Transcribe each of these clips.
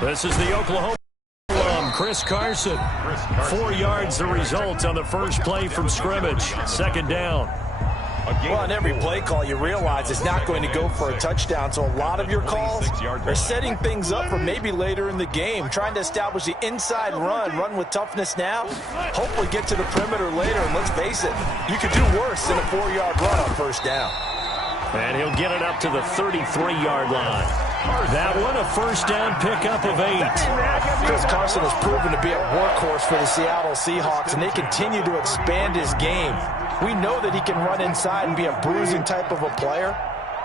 This is the Oklahoma Chris Carson. 4 yards the result on the first play from scrimmage. Second down. Well, on every play call, you realize it's not going to go for a touchdown, so a lot of your calls are setting things up for maybe later in the game, trying to establish the inside run with toughness now, hopefully get to the perimeter later, and let's face it, you could do worse than a 4-yard run on first down. And he'll get it up to the 33-yard line. That one, a first down pickup of 8. Chris Carson has proven to be a workhorse for the Seattle Seahawks, and they continue to expand his game. We know that he can run inside and be a bruising type of a player,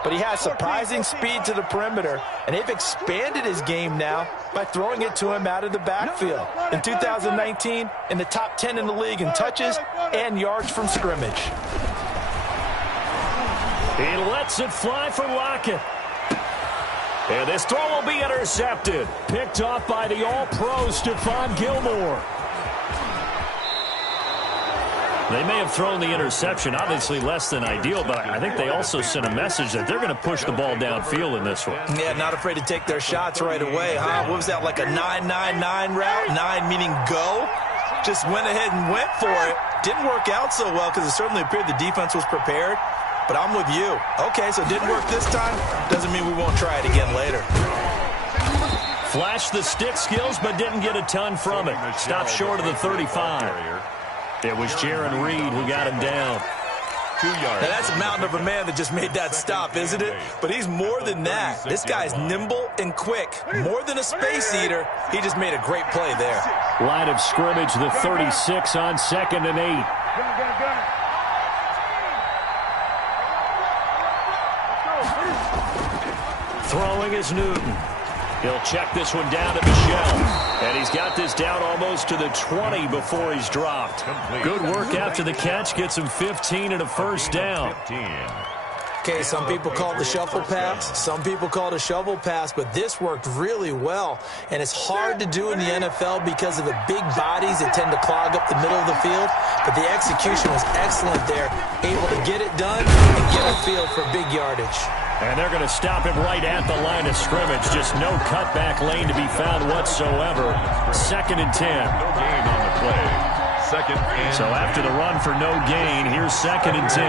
but he has surprising speed to the perimeter, and they've expanded his game now by throwing it to him out of the backfield. In 2019, in the top 10 in the league in touches and yards from scrimmage. He lets it fly for Lockett. And this throw will be intercepted. Picked off by the All-Pro Stephon Gilmore. They may have thrown the interception, obviously less than ideal, but I think they also sent a message that they're going to push the ball downfield in this one. Yeah, not afraid to take their shots right away, huh? What was that, like a 9-9-9 route? 9 meaning go? Just went ahead and went for it. Didn't work out so well because it certainly appeared the defense was prepared. But I'm with you. Okay, so it didn't work this time. Doesn't mean we won't try it again later. Flashed the stick skills, but didn't get a ton from it. Stopped short of the 35. It was Jaron Reed who got him down. 2 yards. Now that's a mountain of a man that just made that stop, isn't it? But he's more than that. This guy's nimble and quick. More than a space eater. He just made a great play there. Line of scrimmage, the 36 on 2nd and 8. Throwing is Newton. He'll check this one down to Michel. And he's got this down almost to the 20 before he's dropped. Good work after the catch. Gets him 15 and a first down. Okay, some people call it the shuffle pass. Some people call it a shovel pass, but this worked really well. And it's hard to do in the NFL because of the big bodies that tend to clog up the middle of the field. But the execution was excellent there. Able to get it done and get a field for big yardage. And they're going to stop him right at the line of scrimmage. Just no cutback lane to be found whatsoever. 2nd and 10. No gain on the play. 2nd and So after the run for no gain, here's 2nd and 10.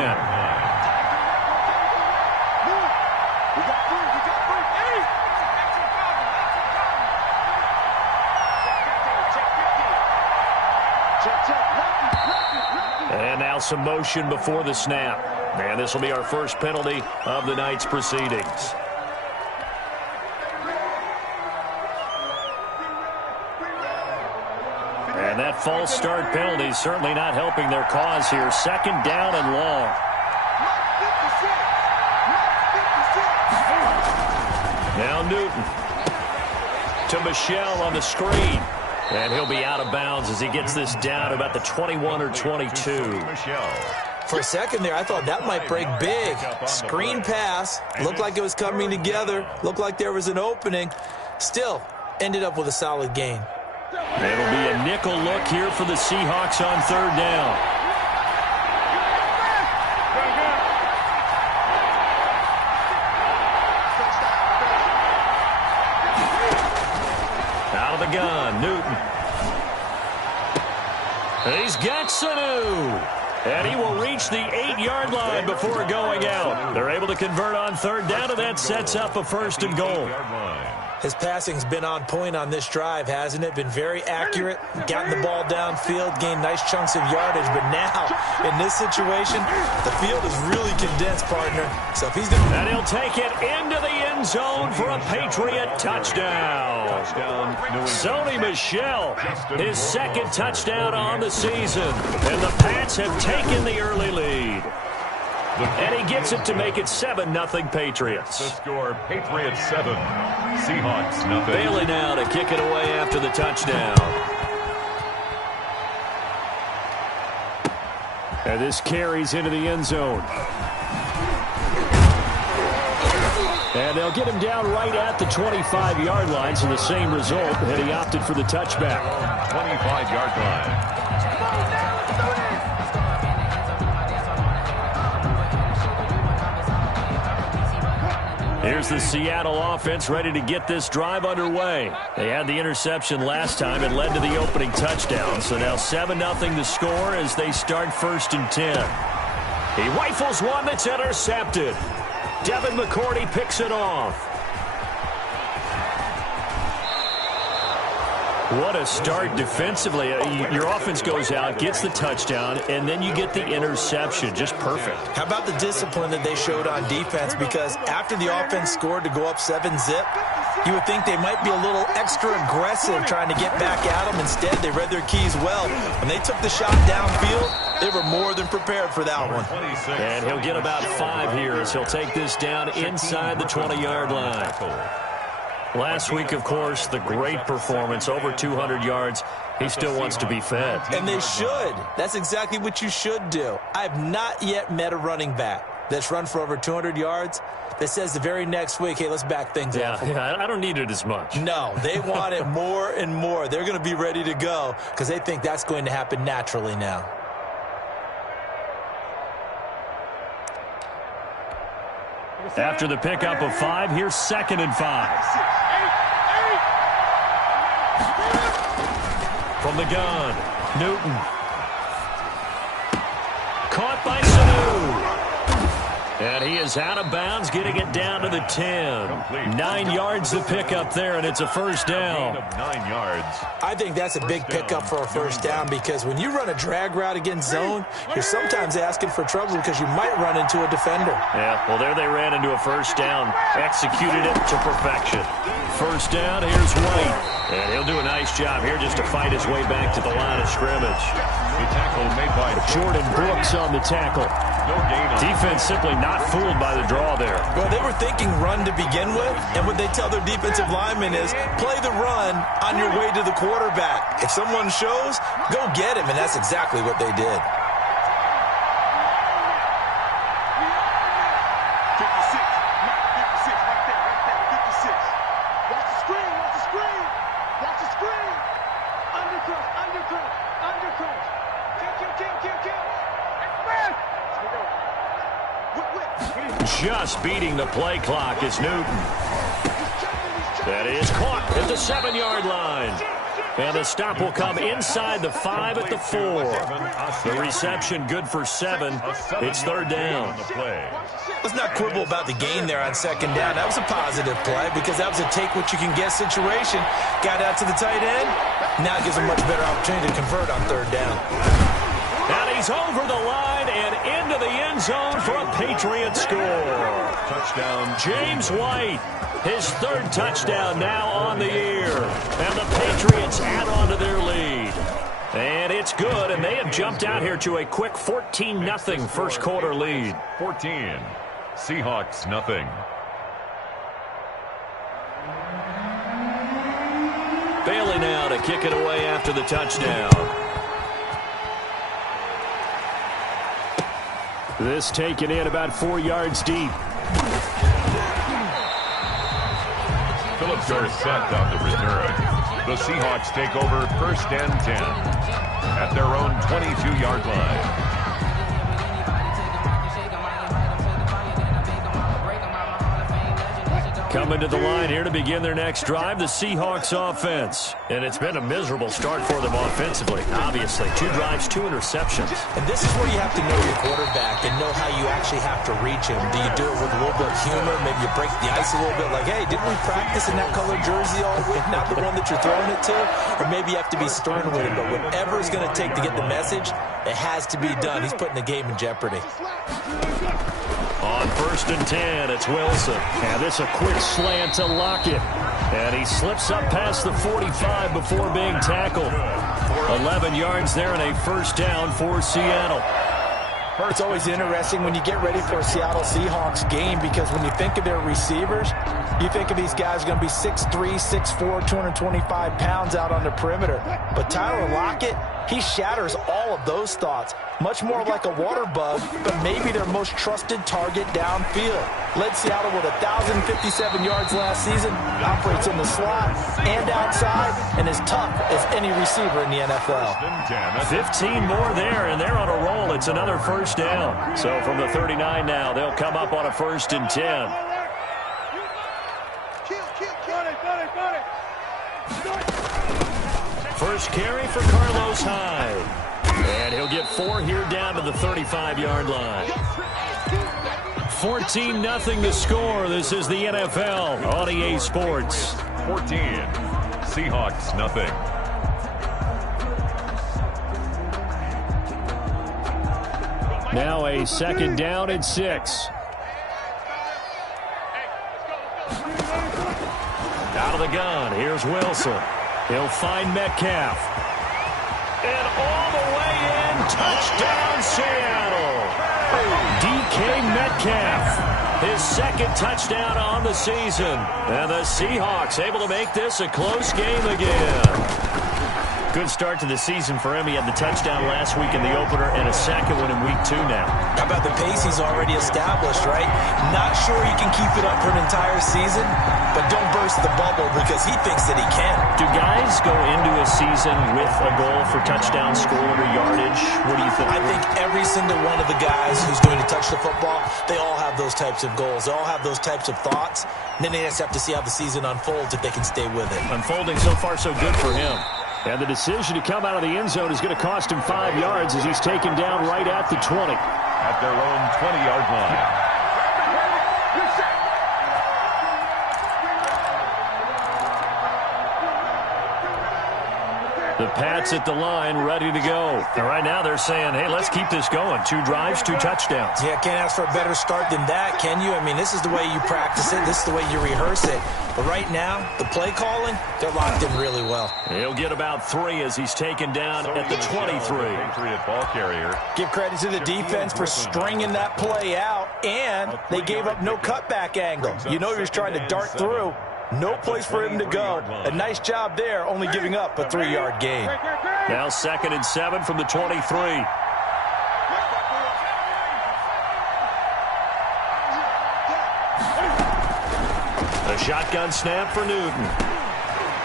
And now some motion before the snap. And this will be our first penalty of the night's proceedings. And that false start penalty certainly not helping their cause here. 2nd down and long. Now Newton to Michel on the screen. And he'll be out of bounds as he gets this down about the 21 or 22. For a second there, I thought that might break big. Screen pass. Looked like it was coming together. Looked like there was an opening. Still, ended up with a solid gain. It'll be a nickel look here for the Seahawks on 3rd down. Out of the gun, Newton. He's got Sanu. And he will reach the 8-yard line before going out. They're able to convert on 3rd down, and that sets up a 1st and goal. His passing's been on point on this drive, hasn't it? Been very accurate, gotten the ball downfield, gained nice chunks of yardage. But now, in this situation, the field is really condensed, partner. So if he's going to... And he'll take it into the end zone for a Patriot touchdown. Sony Michel, his 2nd touchdown on the season. And the Pats have taken the early lead. And he gets it to make it 7-0 Patriots. The score, Patriots 7, Seahawks 0. Bailey now to kick it away after the touchdown. And this carries into the end zone. And they'll get him down right at the 25-yard line, so the same result, and he opted for the touchback. 25-yard line. Here's the Seattle offense ready to get this drive underway. They had the interception last time. It led to the opening touchdown. So now 7-0 the score as they start 1st and 10. He rifles one that's intercepted. Devin McCourty picks it off. What a start defensively. Your offense goes out, gets the touchdown, and then you get the interception. Just perfect. How about the discipline that they showed on defense? Because after the offense scored to go up 7-zip, you would think they might be a little extra aggressive trying to get back at them. Instead, they read their keys well. When they took the shot downfield, they were more than prepared for that one. And he'll get about 5 here as he'll take this down inside the 20-yard line. Last week, of course, the great performance, over 200 yards. He still wants to be fed. And they should. That's exactly what you should do. I've not yet met a running back that's run for over 200 yards that says the very next week, hey, let's back things up. Yeah, I don't need it as much. No, they want it more and more. They're going to be ready to go because they think that's going to happen naturally now. After the pickup of 5, here's 2nd and 5. From the gun, Newton. Caught by Sanu. And he is out of bounds, getting it down to the 10. 9 yards to pick up there, and it's a first down. 9 yards. I think that's a big pickup for a first down because when you run a drag route against zone, you're sometimes asking for trouble because you might run into a defender. Yeah, well, there they ran into a first down. Executed it to perfection. First down, here's White. And he'll do a nice job here just to fight his way back to the line of scrimmage. The tackle made by Jordan Brooks on the tackle. No gain on Defense simply not fooled by the draw there. Well, they were thinking run to begin with, and what they tell their defensive linemen is play the run on your way to the quarterback. If someone shows, go get him, and that's exactly what they did. Just beating the play clock is Newton. That is caught at the 7-yard line. And the stop will come inside the 5 at the 4. The reception good for 7. It's 3rd down. Let's not quibble about the gain there on 2nd down. That was a positive play because that was a take-what-you-can-get situation. Got out to the tight end. Now it gives them much better opportunity to convert on 3rd down. And he's over the line and into the end zone for a Patriot score. touchdown. James White, his 3rd touchdown now on the year. And the Patriots add on to their lead. And it's good, and they have jumped out here to a quick 14-0 first quarter lead. 14. Seahawks nothing. Bailey now to kick it away after the touchdown. This taken in about 4 yards deep. Philip Dorsett on the return. The Seahawks take over 1st and 10 at their own 22-yard line. Coming to the line here to begin their next drive, the Seahawks offense. And it's been a miserable start for them offensively, obviously. 2 drives, 2 interceptions. And this is where you have to know your quarterback and know how you actually have to reach him. Do you do it with a little bit of humor? Maybe you break the ice a little bit like, hey, didn't we practice in that colored jersey all week? Not the one that you're throwing it to? Or maybe you have to be stern with him. But whatever it's going to take to get the message, it has to be done. He's putting the game in jeopardy. On 1st and 10, it's Wilson. And this a quick slant to Lockett. And he slips up past the 45 before being tackled. 11 yards there and a first down for Seattle. It's always interesting when you get ready for a Seattle Seahawks game because when you think of their receivers, you think of these guys going to be 6'3", 6'4", 225 pounds out on the perimeter. But Tyler Lockett, He shatters all of those thoughts, much more like a water bug, but maybe their most trusted target downfield. Led Seattle with 1,057 yards last season, operates in the slot and outside, and is tough as any receiver in the NFL. 15 more there, and they're on a roll. It's another first down. So from the 39 now, they'll come up on a 1st and 10. First carry for Carlos Hyde. And he'll get 4 here down to the 35-yard line. 14-0 the score. This is the NFL on EA Sports. 14. Seahawks, nothing. Now a 2nd down and 6. Out of the gun. Here's Wilson. He'll find Metcalf. And all the way in. Touchdown, Seattle. DK Metcalf. His 2nd touchdown on the season. And the Seahawks able to make this a close game again. Good start to the season for him. He had the touchdown last week in the opener and a 2nd one in week 2 now. How about the pace he's already established, right? Not sure he can keep it up for an entire season, but don't burst the bubble because he thinks that he can. Do guys go into a season with a goal for touchdown scored or yardage? What do you think? I think every single one of the guys who's going to touch the football, they all have those types of goals. They all have those types of thoughts. And then they just have to see how the season unfolds if they can stay with it. Unfolding so far so good for him. And the decision to come out of the end zone is going to cost him 5 yards as he's taken down right at the 20. At their own 20-yard line. The Pats at the line, ready to go. And right now they're saying, hey, let's keep this going. 2 drives, 2 touchdowns. Yeah, can't ask for a better start than that, can you? I mean, this is the way you practice it. This is the way you rehearse it. But right now, the play calling, they're locked in really well. He'll get about 3 as he's taken down at the 23. Patriot ball carrier. Give credit to the defense for stringing that play out, and they gave up no cutback angle. You know he was trying to dart through. No place for him to go. A nice job there, only giving up a 3-yard gain. Now 2nd and 7 from the 23. A shotgun snap for Newton.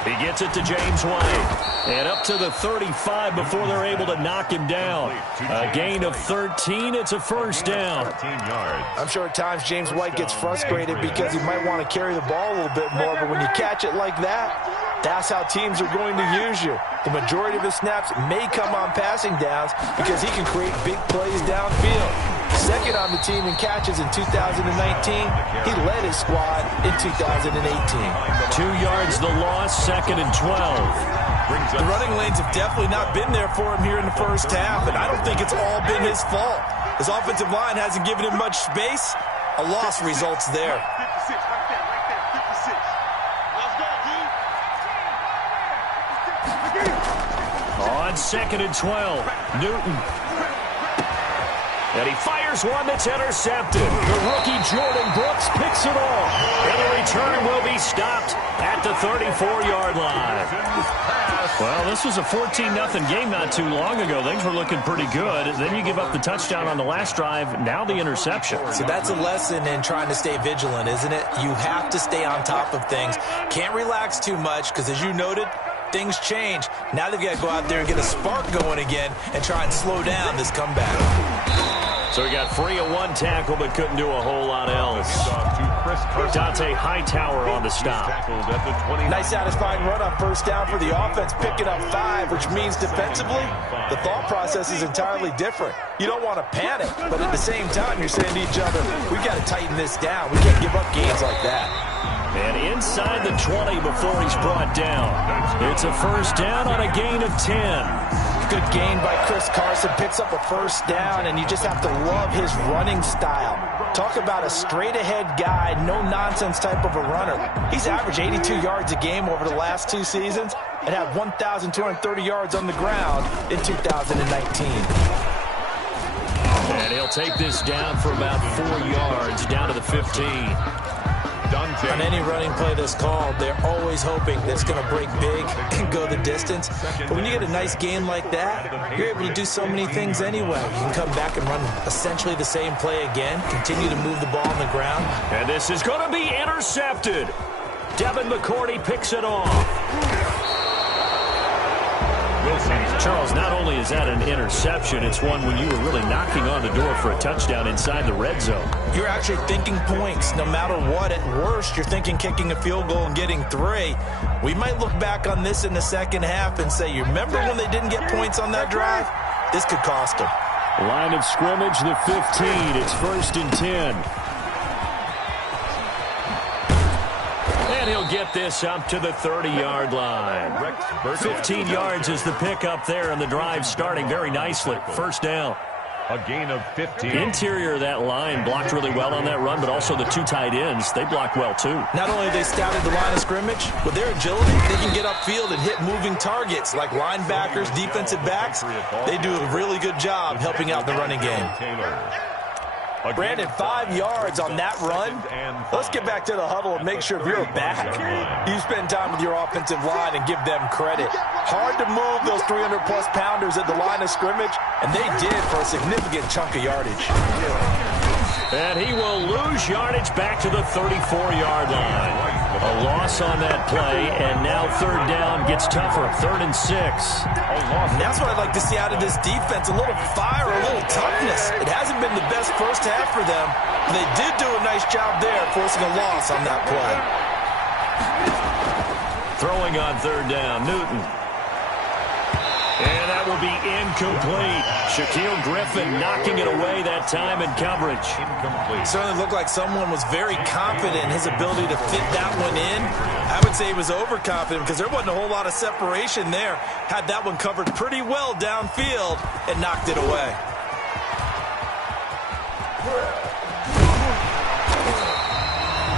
He gets it to James White. And up to the 35 before they're able to knock him down. A gain of 13. It's a 1st down. 13 yards. I'm sure at times James White gets frustrated because he might want to carry the ball a little bit more, but when you catch it like that, that's how teams are going to use you. The majority of his snaps may come on passing downs because he can create big plays downfield. 2nd on the team in catches in 2019. He led his squad in 2018. 2 yards the loss, 2nd and 12. The running lanes have definitely not been there for him here in the first half, and I don't think it's all been his fault. His offensive line hasn't given him much space. A loss results there. On 2nd and 12, Newton. And he fires one that's intercepted. The rookie Jordan Brooks picks it off. And the return will be stopped at the 34-yard line. Well, this was a 14-0 game not too long ago. Things were looking pretty good. Then you give up the touchdown on the last drive. Now the interception. So that's a lesson in trying to stay vigilant, isn't it? You have to stay on top of things. Can't relax too much because, as you noted, things change. Now they've got to go out there and get a spark going again and try and slow down this comeback. So he got free of 1 tackle but couldn't do a whole lot else. Dante Hightower on the stop. Nice satisfying run on 1st down for the offense, picking up 5, which means defensively, the thought process is entirely different. You don't want to panic, but at the same time, you're saying to each other, we've got to tighten this down. We can't give up gains like that. And inside the 20 before he's brought down. It's a 1st down on a gain of 10. Good gain by Chris Carson, picks up a 1st down, and you just have to love his running style. Talk about a straight-ahead guy, no-nonsense type of a runner. He's averaged 82 yards a game over the last 2 seasons and had 1,230 yards on the ground in 2019. And he'll take this down for about 4 yards, down to the 15. On any running play that's called, they're always hoping that it's going to break big and go the distance. But when you get a nice gain like that, you're able to do so many things anyway. You can come back and run essentially the same play again, continue to move the ball on the ground. And this is going to be intercepted. Devin McCourty picks it off. Charles, not only is that an interception, it's one when you were really knocking on the door for a touchdown inside the red zone. You're actually thinking points. No matter what, at worst, you're thinking kicking a field goal and getting 3. We might look back on this in the second half and say, you remember when they didn't get points on that drive? This could cost them. Line of scrimmage, the 15. It's 1st and 10. And he'll get this up to the 30-yard line. 15 yards is the pickup there, and the drive starting very nicely. First down. A gain of 15. Interior of that line blocked really well on that run, but also the 2 tight ends, they blocked well too. Not only have they scouted the line of scrimmage, with their agility, they can get upfield and hit moving targets like linebackers, defensive backs. They do a really good job helping out the running game. Brandon, 5 yards on that run. Let's get back to the huddle and make sure if you're a back, you spend time with your offensive line and give them credit. Hard to move those 300-plus pounders at the line of scrimmage, and they did for a significant chunk of yardage. And he will lose yardage back to the 34-yard line. A loss on that play, and now 3rd down gets tougher. 3rd and 6. And that's what I'd like to see out of this defense, a little fire, a little toughness. It hasn't been the best first half for them. They did do a nice job there, forcing a loss on that play. Throwing on 3rd down, Newton. And that will be incomplete. Shaquille Griffin knocking it away that time in coverage. Incomplete. Certainly looked like someone was very confident in his ability to fit that one in. I would say he was overconfident because there wasn't a whole lot of separation there. Had that one covered pretty well downfield and knocked it away.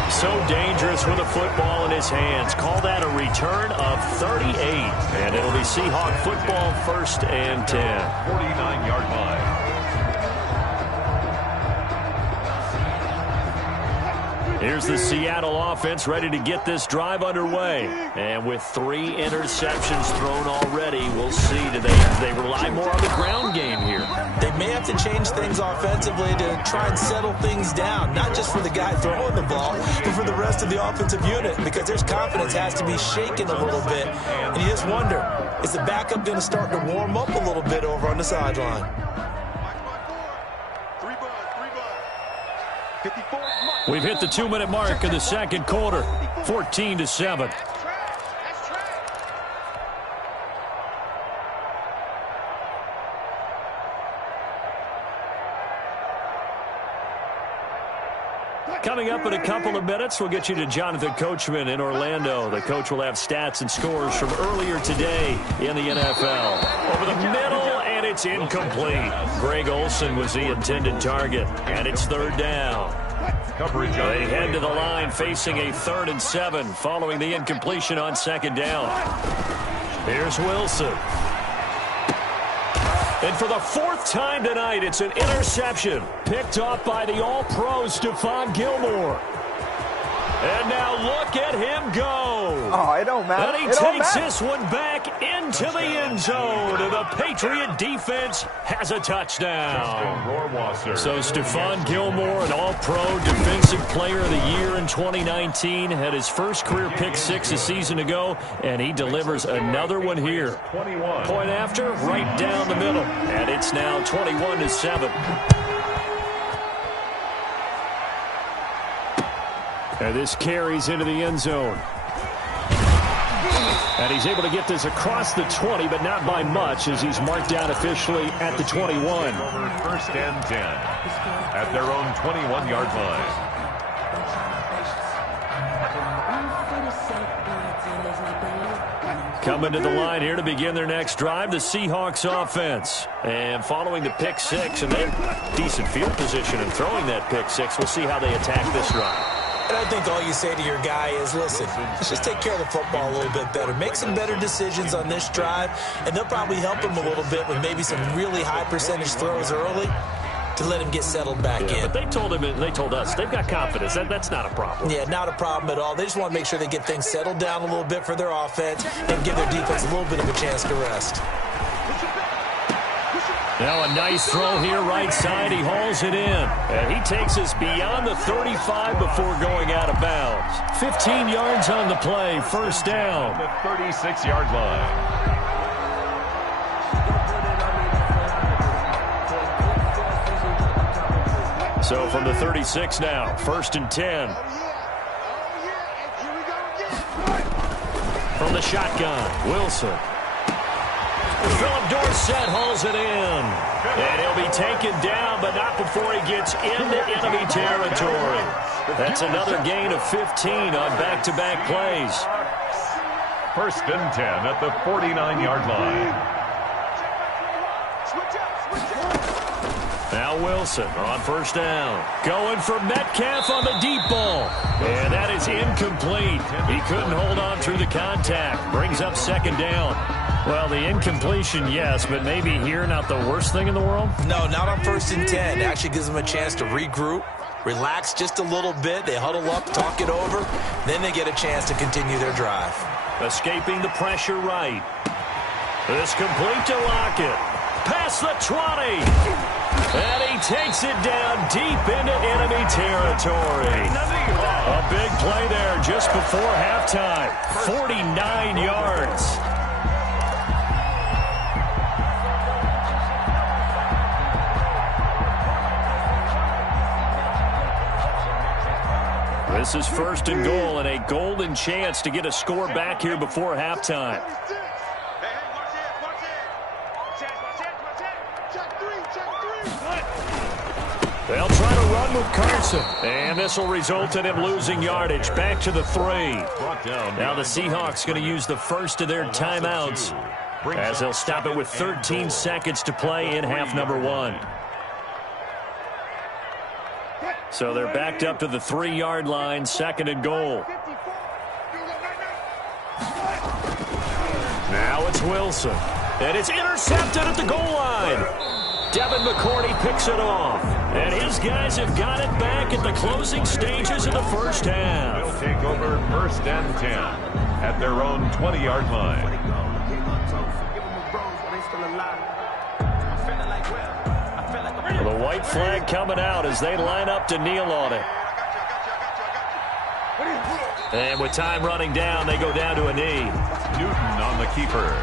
So dangerous with a football in his hands. Call that a return of 38. And it'll be Seahawk football, 1st and 10. 49-yard line. Here's the Seattle offense ready to get this drive underway. And with 3 interceptions thrown already, we'll see. Do they rely more on the ground game here? They may have to change things offensively to try and settle things down, not just for the guy throwing the ball, but for the rest of the offensive unit, because their confidence has to be shaken a little bit. And you just wonder, is the backup going to start to warm up a little bit over on the sideline? We've hit the 2-minute mark of the second quarter, 14-7. Coming up in a couple of minutes, we'll get you to Jonathan Coachman in Orlando. The coach will have stats and scores from earlier today in the NFL. Over the middle, and it's incomplete. Greg Olsen was the intended target, and it's 3rd down. Coverage. They head to the line facing a 3rd and 7 following the incompletion on 2nd down. Here's Wilson. And for the 4th time tonight, it's an interception picked off by the All-Pro Stephon Gilmore. And now look at him go. Oh, it don't matter. And he takes this one back into the end zone. And the Patriot defense has a touchdown. So Stephon Gilmore, an All-Pro Defensive Player of the Year in 2019, had his first career pick 6 a season ago, and he delivers another one here. Point after, right down the middle. And it's now 21-7. And this carries into the end zone. And he's able to get this across the 20, but not by much, as he's marked down officially at the 21. Over 1st and 10 at their own 21-yard line. Coming to the line here to begin their next drive, the Seahawks offense. And following the pick 6, and then decent field position and throwing that pick 6, we'll see how they attack this drive. And I think all you say to your guy is, listen, let's just take care of the football a little bit better. Make some better decisions on this drive, and they'll probably help him a little bit with maybe some really high percentage throws early. to let him get settled back in. But they told us they've got confidence. That's not a problem. Yeah, not a problem at all. They just want to make sure they get things settled down a little bit for their offense and give their defense a little bit of a chance to rest. Now a nice throw here right side. He hauls it in. And he takes us beyond the 35 before going out of bounds. 15 yards on the play. First down. The 36-yard line. So from the 36 now, 1st and 10. From the shotgun, Wilson. Philip Dorsett hauls it in. And he'll be taken down, but not before he gets into enemy territory. That's another gain of 15 on back-to-back plays. 1st and 10 at the 49-yard line. Now Wilson on 1st down. Going for Metcalf on the deep ball. And that is incomplete. He couldn't hold on through the contact. Brings up 2nd down. Well, the incompletion, yes, but maybe here not the worst thing in the world? No, not on 1st and 10. It actually gives them a chance to regroup, relax just a little bit. They huddle up, talk it over. Then they get a chance to continue their drive. Escaping the pressure right. This complete to Lockett. Past the 20. And he takes it down deep into enemy territory. A big play there just before halftime. 49 yards. This is 1st and goal and a golden chance to get a score back here before halftime. They'll try to run with Carson. And this will result in him losing yardage. Back to the 3. Now the Seahawks going to use the first of their timeouts as they'll stop it with 13 seconds to play in half number 1. So they're backed up to the 3-yard line, 2nd and goal. Now it's Wilson. And it's intercepted at the goal line. Devin McCourty picks it off. And his guys have got it back at the closing stages of the first half. They'll take over 1st and 10 at their own 20-yard line. The white flag coming out as they line up to kneel on it. And with time running down, they go down to a knee. Newton on the keeper.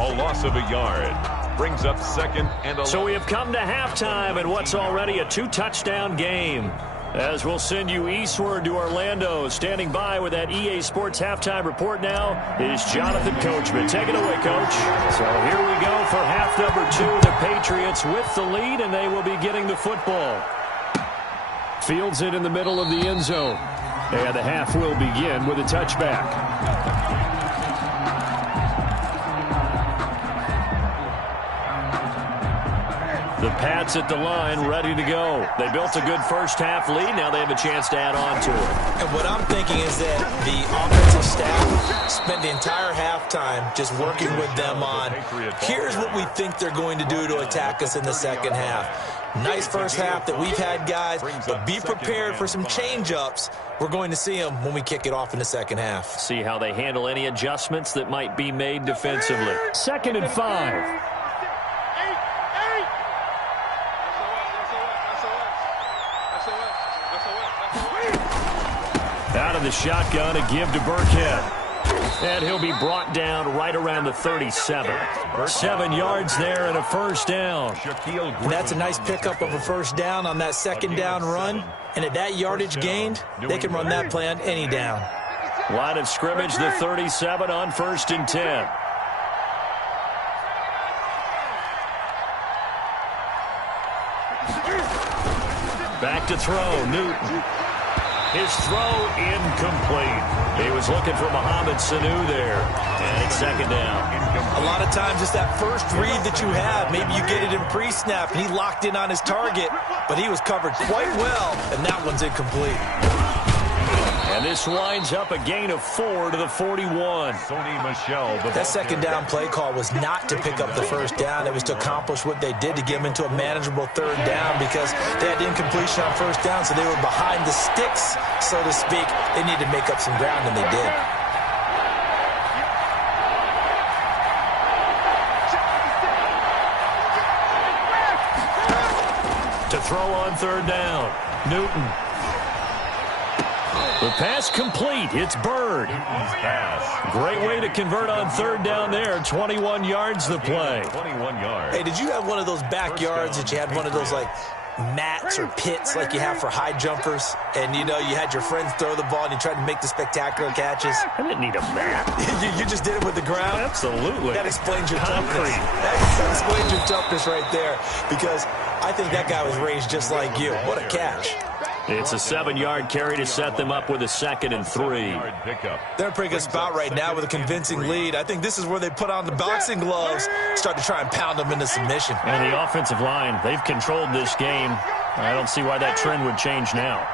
A loss of a yard. Brings up 2nd and 11. So we have come to halftime in what's already a 2-touchdown game. As we'll send you eastward to Orlando. Standing by with that EA Sports halftime report now is Jonathan Coachman. Take it away, Coach. So here we go for half number 2. The Patriots with the lead, and they will be getting the football. Fields it in the middle of the end zone. And the half will begin with a touchback. The Pats at the line, ready to go. They built a good first half lead. Now they have a chance to add on to it. And what I'm thinking is that the offensive staff spent the entire halftime just working with them on, here's what we think they're going to do to attack us in the second half. Nice first half that we've had, guys, but be prepared for some change-ups. We're going to see them when we kick it off in the second half. See how they handle any adjustments that might be made defensively. 2nd and 5. Out of the shotgun, a give to Burkhead. And he'll be brought down right around the 37. 7 yards there and a first down. And that's a nice pickup of a first down on that 2nd down run. And at that yardage gained, they can run that play on any down. Line of scrimmage, the 37 on 1st and 10. Back to throw, Newton. His throw incomplete. He was looking for Mohamed Sanu there. And it's 2nd down. A lot of times it's that first read that you have. Maybe you get it in pre-snap, and he locked in on his target, but he was covered quite well, and that one's incomplete. And this winds up a gain of 4 to the 41. That second down play call was not to pick up the first down. It was to accomplish what they did, to get them into a manageable third down, because they had incompletion on first down, so they were behind the sticks, so to speak. They needed to make up some ground, and they did. To throw on third down, Newton. The pass complete. It's Bird. Great way to convert on third down there. 21 yards the play. 21 yards. Hey, did you have one of those backyards that you had one of those, like, mats or pits like you have for high jumpers? And, you know, you had your friends throw the ball and you tried to make the spectacular catches? I didn't need a mat. you just did it with the ground? Absolutely. That explains your toughness. That explains your toughness right there, because I think that guy was raised just like you. What a catch. It's a 7-yard carry to set them up with a 2nd and 3. They're in a pretty good spot right now with a convincing lead. I think this is where they put on the boxing gloves, start to try and pound them into submission. And the offensive line, they've controlled this game. I don't see why that trend would change now.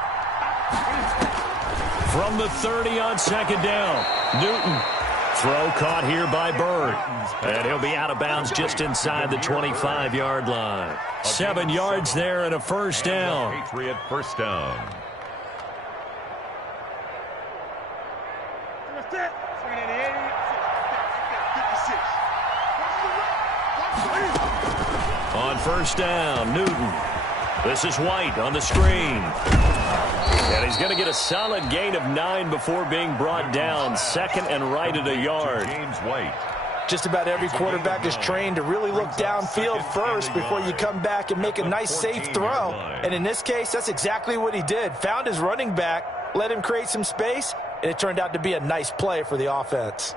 From the 30 on second down, Newton. Throw caught here by Bird. And he'll be out of bounds just inside the 25-yard line. 7 yards there and a first down. Patriot first down. On first down, Newton. This is White on the screen. And he's going to get a solid gain of 9 before being brought down. 2nd and right at a yard. James White. Just about every quarterback is trained to really look downfield first before you come back and make a nice, safe throw. And in this case, that's exactly what he did. Found his running back, let him create some space, and it turned out to be a nice play for the offense.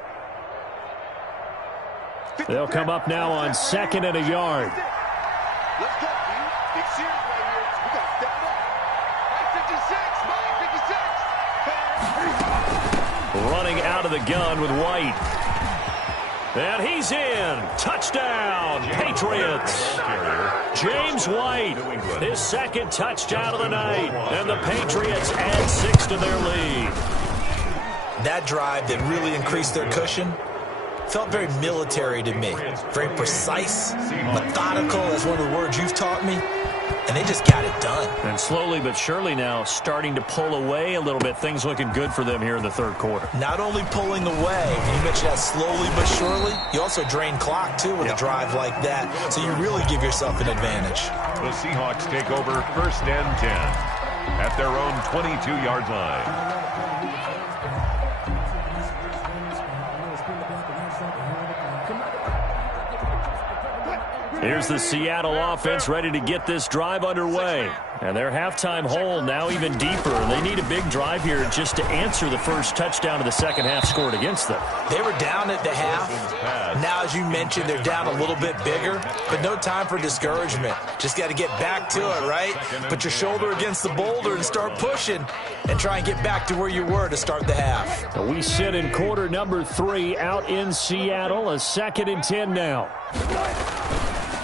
They'll come up now on 2nd and a yard. Let's go, dude. Big series right here. We got to step it up. 56. Running out of the gun with White. And he's in. Touchdown, Patriots. James White, his 2nd touchdown of the night. And the Patriots add 6 to their lead. That drive that really increased their cushion felt very military to me. Very precise, methodical, that's one of the words you've taught me. And they just got it done. And slowly but surely now starting to pull away a little bit. Things looking good for them here in the third quarter. Not only pulling away, you mentioned that slowly but surely, you also drain clock, too, with a drive like that. So you really give yourself an advantage. The Seahawks take over 1st and 10 at their own 22-yard line. Here's the Seattle offense ready to get this drive underway. And their halftime hole now even deeper. And they need a big drive here just to answer the first touchdown of the second half scored against them. They were down at the half. Now, as you mentioned, they're down a little bit bigger. But no time for discouragement. Just got to get back to it, right? Put your shoulder against the boulder and start pushing. And try and get back to where you were to start the half. We sit in quarter number 3 out in Seattle. A 2nd and 10 now.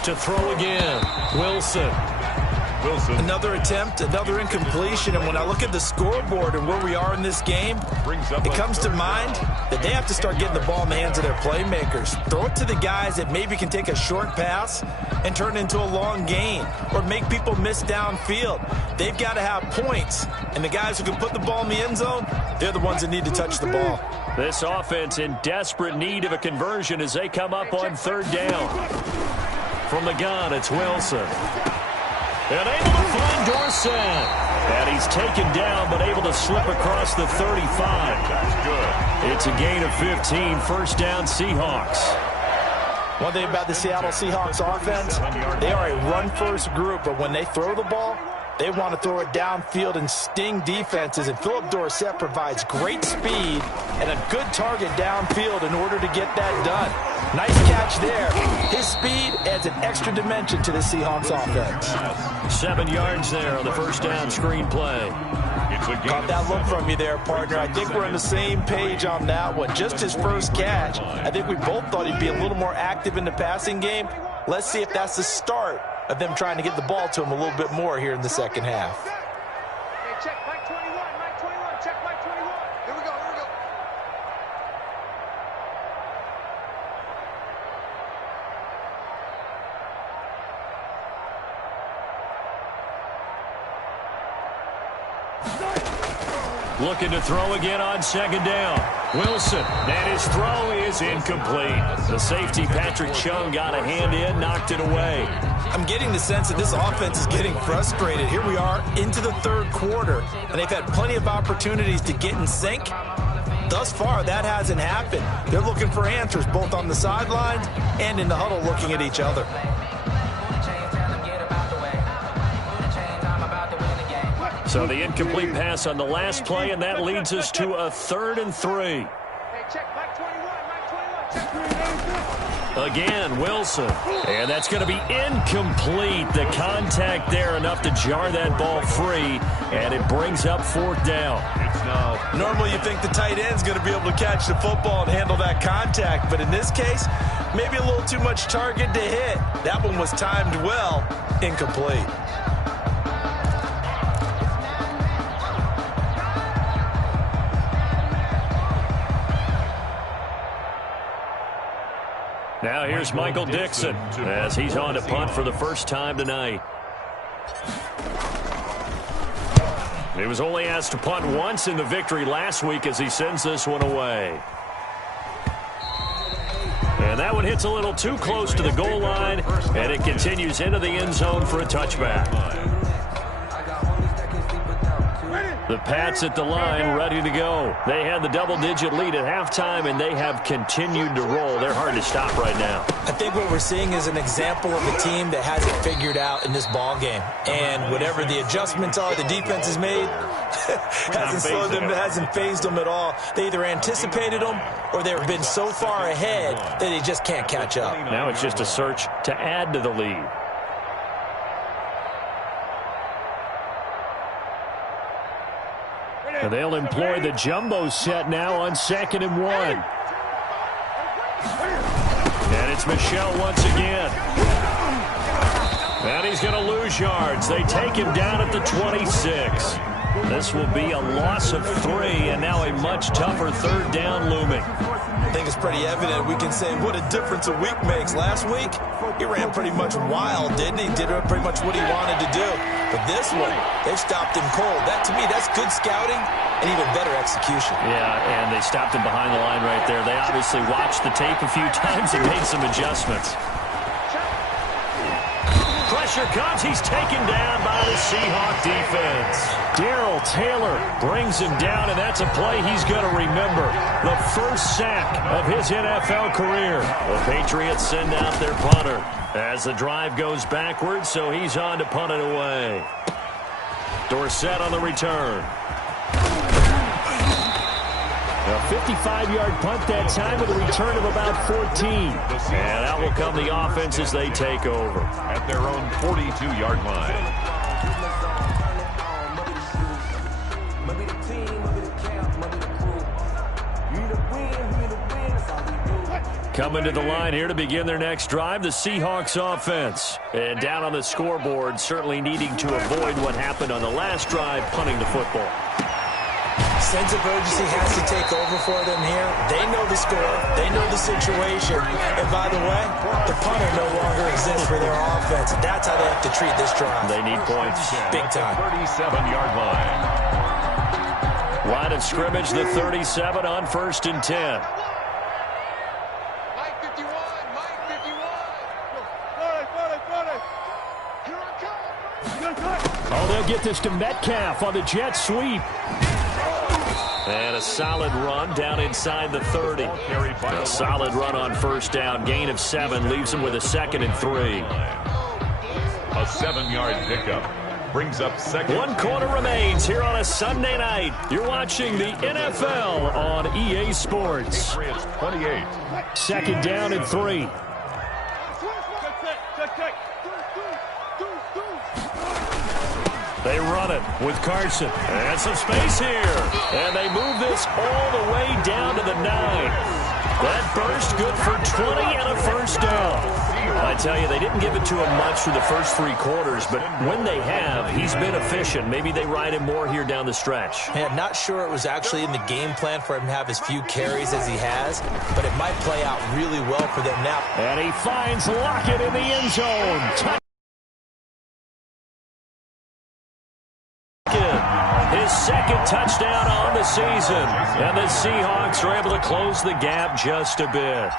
To throw again, Wilson. Another attempt, another incompletion, and when I look at the scoreboard and where we are in this game, it comes to mind that they have to start getting the ball in the hands of their playmakers. Throw it to the guys that maybe can take a short pass and turn it into a long gain or make people miss downfield. They've got to have points, and the guys who can put the ball in the end zone, they're the ones that need to touch the ball. This offense in desperate need of a conversion as they come up on third down. From the gun, it's Wilson. And able to find Dorsett. And he's taken down, but able to slip across the 35. That's good. It's a gain of 15, 1st down Seahawks. One thing about the Seattle Seahawks offense, they are a run-first group, but when they throw the ball, they want to throw it downfield and sting defenses, and Philip Dorsett provides great speed and a good target downfield in order to get that done. Nice catch there. His speed adds an extra dimension to the Seahawks offense. 7 yards there on the 1st down screen play. Caught that look from you there, partner. I think we're on the same page on that one. Just his first catch. I think we both thought he'd be a little more active in the passing game. Let's see if that's the start of them trying to get the ball to him a little bit more here in the second half. Hey, check Mike 21, Mike 21, check Mike 21. looking to throw again on second down. Wilson, and his throw is incomplete. The safety, Patrick Chung, got a hand in, knocked it away. I'm getting the sense that this offense is getting frustrated. Here we are into the third quarter, and they've had plenty of opportunities to get in sync. Thus far, that hasn't happened. They're looking for answers both on the sidelines and in the huddle looking at each other. So the incomplete pass on the last play, and that leads us to a 3rd and 3. Again, Wilson. And that's going to be incomplete. The contact there enough to jar that ball free, and it brings up 4th down. Normally you think the tight end's going to be able to catch the football and handle that contact, but in this case, maybe a little too much target to hit. That one was timed well, incomplete. Now here's Michael Dixon as he's on to punt for the first time tonight. He was only asked to punt once in the victory last week as he sends this one away. And that one hits a little too close to the goal line, and it continues into the end zone for a touchback. The Pats at the line ready to go. They had the double-digit lead at halftime, and they have continued to roll. They're hard to stop right now. I think what we're seeing is an example of a team that has it figured out in this ball game. And whatever the adjustments are the defense has made, hasn't slowed them, hasn't phased them at all. They either anticipated them or they've been so far ahead that they just can't catch up. Now it's just a search to add to the lead. And they'll employ the jumbo set now on 2nd and 1. And it's Michel once again. And he's going to lose yards. They take him down at the 26. This will be a loss of 3, and now a much tougher 3rd down looming. I think it's pretty evident. We can say what a difference a week makes. Last week, he ran pretty much wild, didn't he? Did pretty much what he wanted to do. But this one, they've stopped him cold. That, to me, that's good scouting and even better execution. Yeah, and they stopped him behind the line right there. They obviously watched the tape a few times and made some adjustments. Pressure comes. He's taken down by the Seahawks defense. Darrell Taylor brings him down, and that's a play he's going to remember. The first sack of his NFL career. The Patriots send out their punter as the drive goes backwards, so he's on to punt it away. Dorsett on the return. A 55-yard punt that time with a return of about 14. And out will come the offense as they take over. At their own 42-yard line. Coming to the line here to begin their next drive, the Seahawks offense. And down on the scoreboard, certainly needing to avoid what happened on the last drive, punting the football. Sense of urgency has to take over for them here. They know the score. They know the situation. And by the way, the punter no longer exists for their offense. That's how they have to treat this drive. They need points. Big time. 37-yard line. Line of scrimmage, the 37 on 1st and 10. Oh, they'll get this to Metcalf on the jet sweep. And a solid run down inside the 30. A solid run on 1st down. Gain of 7 leaves him with a 2nd and 3. A 7-yard pickup brings up 2nd. 1 quarter remains here on a Sunday night. You're watching the NFL on EA Sports. Patriots 28. 2nd down and 3. They run it with Carson. And some space here. And they move this all the way down to the 9. That burst good for 20 and a 1st down. I tell you, they didn't give it to him much through the first 3 quarters, but when they have, he's been efficient. Maybe they ride him more here down the stretch. Man, I'm not sure it was actually in the game plan for him to have as few carries as he has, but it might play out really well for them now. And he finds Lockett in the end zone. His second touchdown on the season. And the Seahawks are able to close the gap just a bit.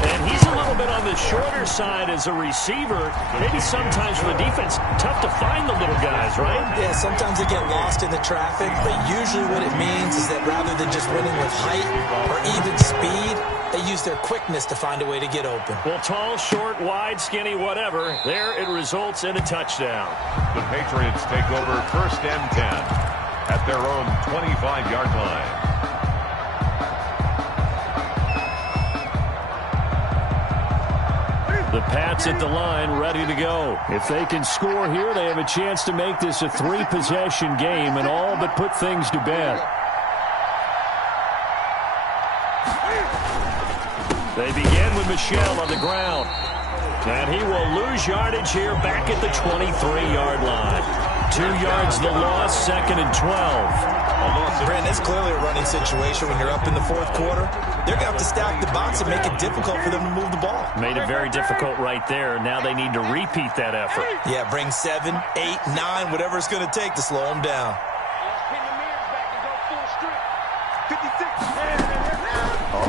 And he's a little bit on the shorter side as a receiver. Maybe sometimes for the defense, tough to find the little guys, right? Yeah, sometimes they get lost in the traffic, but usually what it means is that rather than just winning with height or even speed, they use their quickness to find a way to get open. Well, tall, short, wide, skinny, whatever, there it results in a touchdown. The Patriots take over 1st and 10 at their own 25-yard line. The Pats at the line, ready to go. If they can score here, they have a chance to make this a 3-possession game and all but put things to bed. They begin with Michel on the ground. And he will lose yardage here back at the 23-yard line. 2 yards the loss, 2nd and 12. Brandon, it's clearly a running situation when you're up in the 4th quarter. They're going to have to stack the box and make it difficult for them to move the ball. Made it very difficult right there. Now they need to repeat that effort. Yeah, bring 7, 8, 9, whatever it's going to take to slow them down.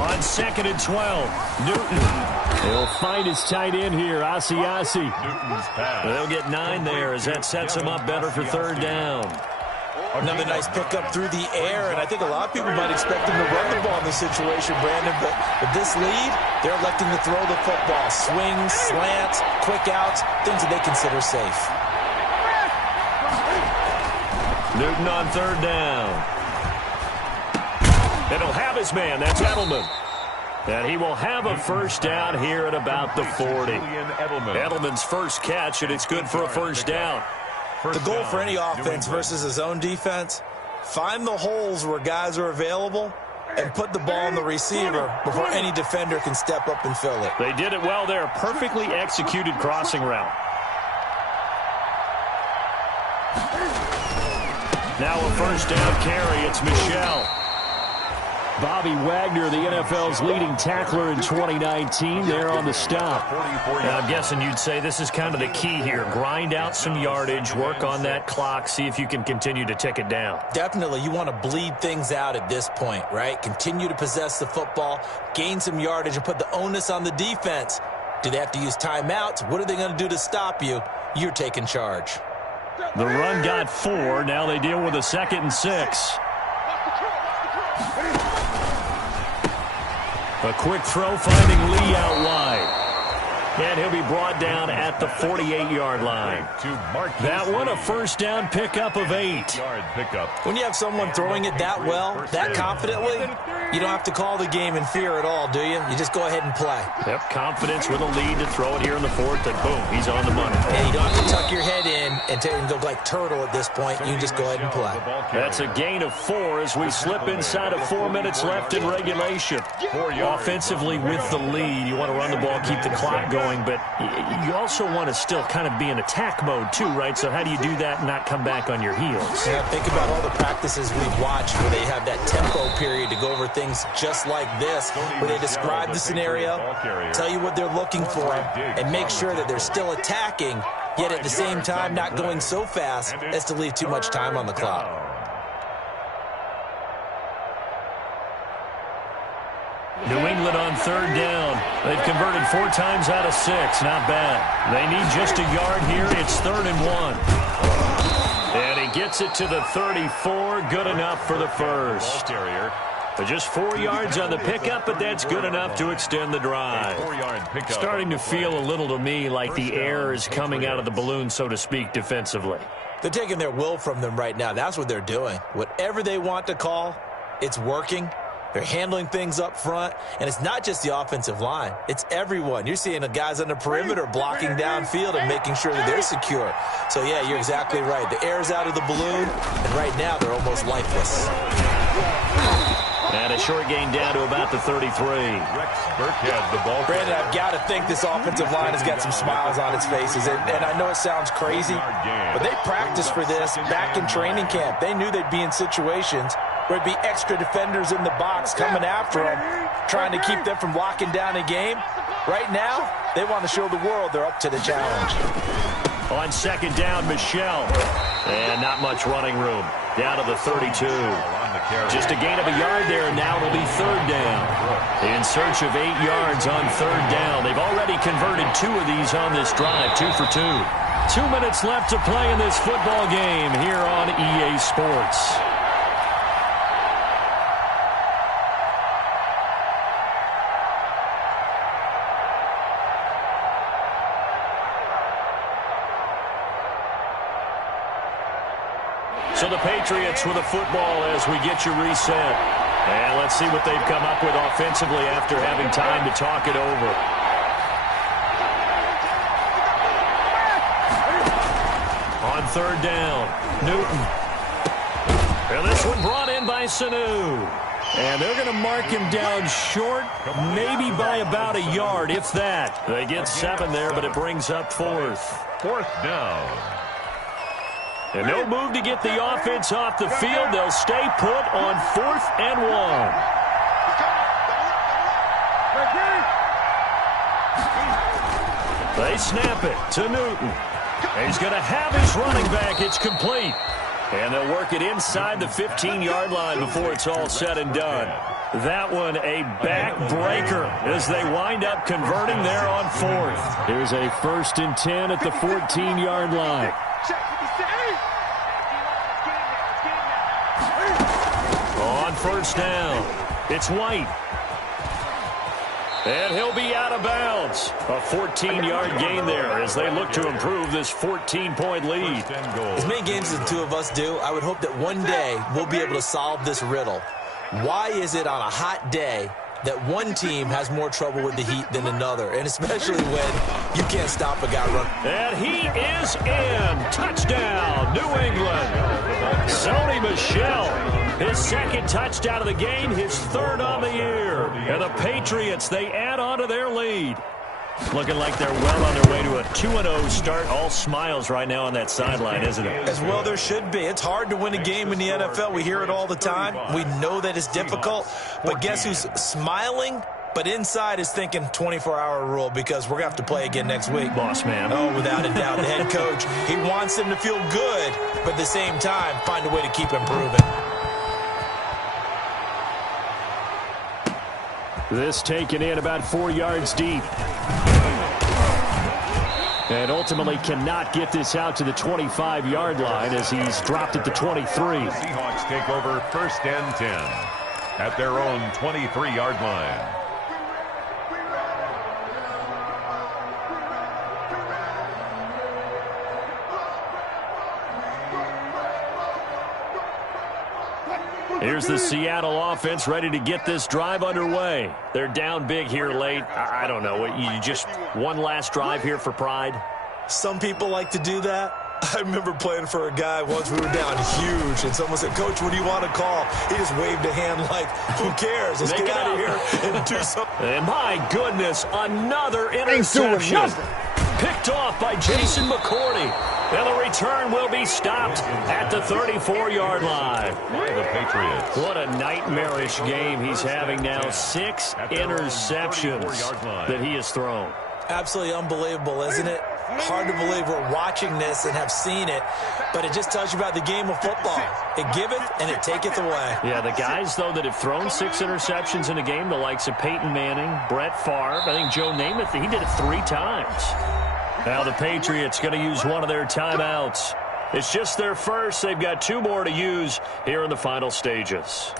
On 2nd and 12, Newton. He'll find his tight end here, Asiasi. They'll get 9 there as that sets him up better for 3rd down. Another nice pickup through the air, and I think a lot of people might expect him to run the ball in this situation, Brandon, but with this lead, they're electing to throw the football. Swings, slants, quick outs, things that they consider safe. Newton on 3rd down. And he'll have his man, that's Edelman. And he will have a 1st down here at about the 40. Edelman's first catch, and it's good for a 1st down. The goal for any offense versus his own defense, find the holes where guys are available and put the ball on the receiver before any defender can step up and fill it. They did it well there. Perfectly executed crossing route. Now a 1st down carry. It's Michel. Bobby Wagner, the NFL's leading tackler in 2019, there on the stop. Now, I'm guessing you'd say this is kind of the key here. Grind out some yardage, work on that clock, see if you can continue to tick it down. Definitely, you want to bleed things out at this point, right? Continue to possess the football, gain some yardage, and put the onus on the defense. Do they have to use timeouts? What are they going to do to stop you? You're taking charge. The run got 4. Now they deal with a 2nd and 6. A quick throw finding Lee out wide. And he'll be brought down at the 48-yard line. That one a 1st down pickup of 8. When you have someone throwing it that well, that confidently, you don't have to call the game in fear at all, do you? You just go ahead and play. Yep, confidence with a lead to throw it here in the 4th, and boom, he's on the money. And you don't have to tuck your head in and go like turtle at this point. You just go ahead and play. That's a gain of 4 as we slip inside of 4 minutes left in regulation. Offensively with the lead, you want to run the ball, keep the clock going, but you also want to still kind of be in attack mode too, right? So how do you do that and not come back on your heels? Yeah, think about all the practices we've watched where they have that tempo period to go over things just like this, where they describe the scenario, tell you what they're looking for, and make sure that they're still attacking, yet at the same time not going so fast as to leave too much time on the clock. New England on 3rd down. They've converted 4 times out of 6. Not bad. They need just a yard here. It's 3rd and 1. And he gets it to the 34. Good enough for the 1st. Just 4 yards on the pickup, but that's good enough to extend the drive. Starting to feel a little to me like the air is coming out of the balloon, so to speak, defensively. They're taking their will from them right now. That's what they're doing. Whatever they want to call, it's working. They're handling things up front, and it's not just the offensive line. It's everyone. You're seeing the guys on the perimeter blocking downfield and making sure that they're secure. So, yeah, you're exactly right. The air's out of the balloon, and right now they're almost lifeless. And a short gain down to about the 33. Brandon, I've got to think this offensive line has got some smiles on its faces. And I know it sounds crazy, but they practiced for this back in training camp. They knew they'd be in situations where it'd be extra defenders in the box coming after them, trying to keep them from locking down a game. Right now, they want to show the world they're up to the challenge. On 2nd down, Michel. And not much running room. down to the 32. Just a gain of a yard there, and now it'll be third down. In search of 8 yards on third down. They've already converted 2 of these on this drive, 2 for 2. 2 minutes left to play in this football game here on EA Sports. So the Patriots with a football as we get you reset. And let's see what they've come up with offensively after having time to talk it over. On third down, Newton. And this one brought in by Sanu. And they're going to mark him down short, maybe by about a yard, if that. They get 7 there, but it brings up fourth. Fourth down. And no move to get the offense off the field. They'll stay put on 4th and 1. They snap it to Newton. He's going to have his running back. It's complete. And they'll work it inside the 15-yard line before it's all said and done. That one a backbreaker as they wind up converting there on 4th. Here's a 1st and 10 at the 14-yard line. On first down, it's White. And he'll be out of bounds. A 14-yard gain there as they look to improve this 14-point lead. As many games as the two of us do, I would hope that one day we'll be able to solve this riddle. Why is it on a hot day that one team has more trouble with the heat than another, and especially when you can't stop a guy running? And he is in. Touchdown, New England. Sony Michel, his 2nd touchdown of the game, his 3rd on the year. And the Patriots, they add on to their lead. Looking like they're well on their way to a 2-0 start. All smiles right now on that sideline, isn't it? As well there should be. It's hard to win a game in the NFL. We hear it all the time. We know that it's difficult. But guess who's smiling? But inside is thinking 24-hour rule because we're going to have to play again next week. Boss man. Oh, without a doubt. The head coach, he wants them to feel good, but at the same time, find a way to keep improving. This taken in about 4 yards deep. And ultimately cannot get this out to the 25-yard line as he's dropped at the 23. The Seahawks take over 1st and 10 at their own 23-yard line. Here's the Seattle offense ready to get this drive underway. They're down big here late. I don't know. You just one last drive here for pride? Some people like to do that. I remember playing for a guy once. We were down huge, and someone said, "Coach, what do you want to call?" He just waved a hand like, who cares? Let's get out of here and do something. And my goodness, another interception. Picked off by Jason McCourty. And the return will be stopped at the 34-yard line. The Patriots. What a nightmarish game he's having now. 6 interceptions that he has thrown. Absolutely unbelievable, isn't it? Hard to believe we're watching this and have seen it, but it just tells you about the game of football. It giveth and it taketh away. Yeah, the guys, though, that have thrown 6 interceptions in a game, the likes of Peyton Manning, Brett Favre, I think Joe Namath, he did it 3 times. Now the Patriots going to use one of their timeouts. It's just their first. They've got 2 more to use here in the final stages.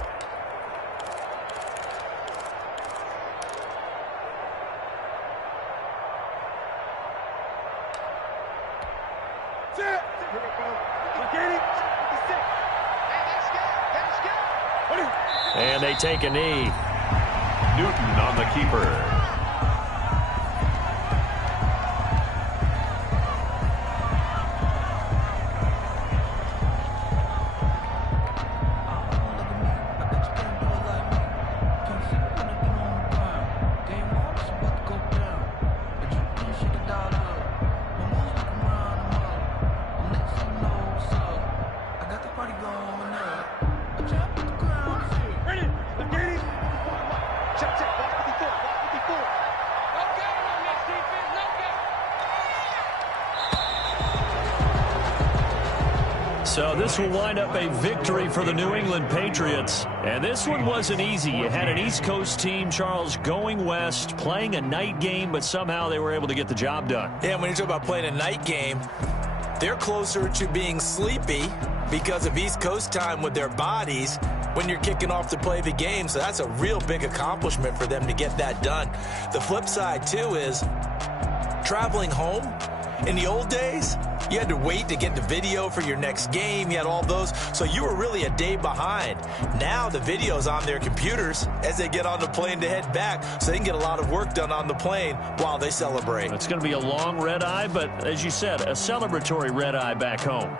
And they take a knee. Newton on the keeper. So this will wind up a victory for the New England Patriots. And this one wasn't easy. You had an East Coast team, Charles, going west, playing a night game, but somehow they were able to get the job done. Yeah, when you talk about playing a night game, they're closer to being sleepy because of East Coast time with their bodies when you're kicking off to play the game. So that's a real big accomplishment for them to get that done. The flip side, too, is traveling home. In the old days, you had to wait to get the video for your next game. You had all those. So you were really a day behind. Now the video's on their computers as they get on the plane to head back, so they can get a lot of work done on the plane while they celebrate. It's going to be a long red eye, but as you said, a celebratory red eye back home.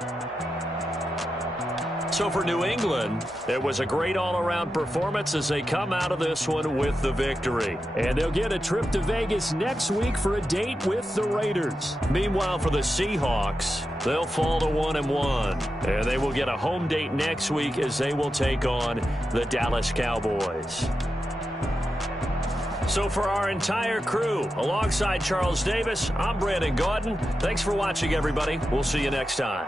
So for New England, it was a great all-around performance as they come out of this one with the victory. And they'll get a trip to Vegas next week for a date with the Raiders. Meanwhile, for the Seahawks, they'll fall to 1-1. And they will get a home date next week as they will take on the Dallas Cowboys. So for our entire crew, alongside Charles Davis, I'm Brandon Gaudin. Thanks for watching, everybody. We'll see you next time.